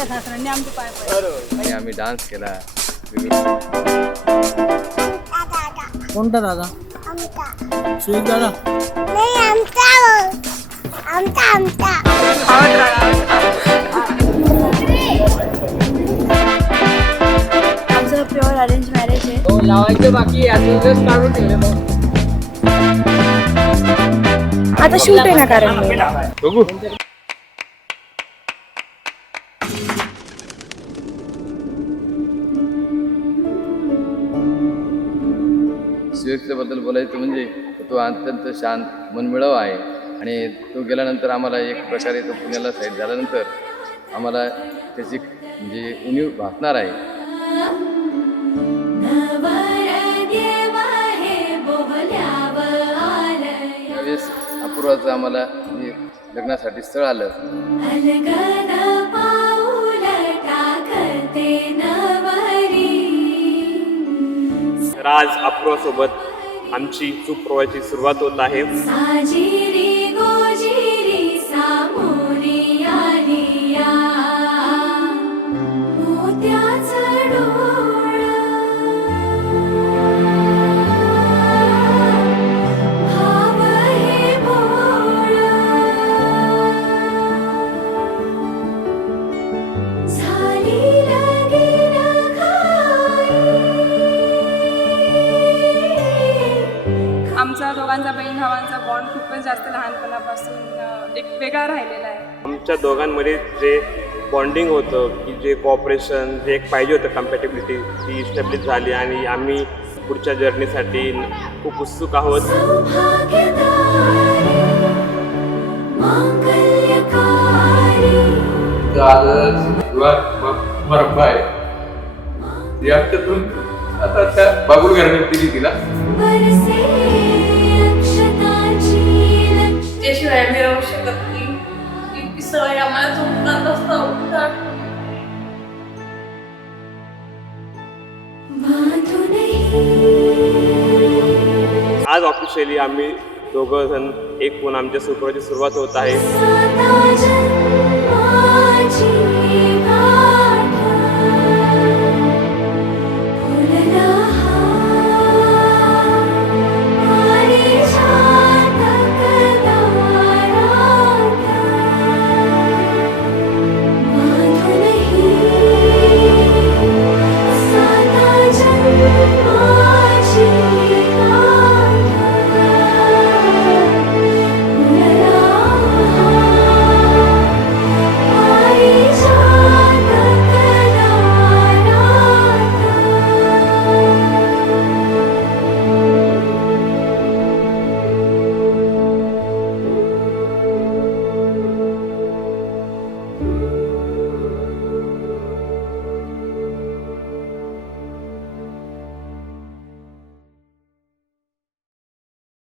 आमच्या सासऱ्यांनी आमचे पाय पडले आणि आम्ही डान्स केला. कोणता दादा? सुयोग दादा. आमचं प्युअर अरेंज मॅरेज आहे. हो लावायचं बाकी अजूनच काढून ठेवले. आता शूट आहे ना कारण बघू. सुयोगच्याबद्दल बोलायचं म्हणजे तो अत्यंत शांत मनमिळाऊ आहे आणि तो गेल्यानंतर आम्हाला एक प्रकारे तो पुण्याला साईड झाल्यानंतर आम्हाला त्याची म्हणजे उणीव भासणार आहे. त्यावेळेस अपूर्वाचं आम्हाला म्हणजे लग्नासाठी स्थळ आलं. राज अपूर्वासोबत आमची सुप्रवाची सुरुवात होत आहे. आमचा दोघांचा बहीण भावांचा बॉन्ड खूपच जास्त लहानपणापासून एक वेगळा राहिलेला आहे. आमच्या दोघांमध्ये जे बॉन्डिंग होतं की जे कॉपरेशन जे एक पाहिजे होतं कम्पॅटेबिलिटी ती इस्टॅब्लिश झाली आणि आम्ही पुढच्या जर्नीसाठी खूप उत्सुक आहोत. आता त्या बाबूल घराण्यात दिली तिला. त्याशिवाय मी राहू शकत नाही. इतकी सवय आम्हाला झोपतात असतं उठतात. आज ऑफिशियली आम्ही दोघं जण एक होऊन आमच्या सुप्रवाची सुरुवात होत आहे.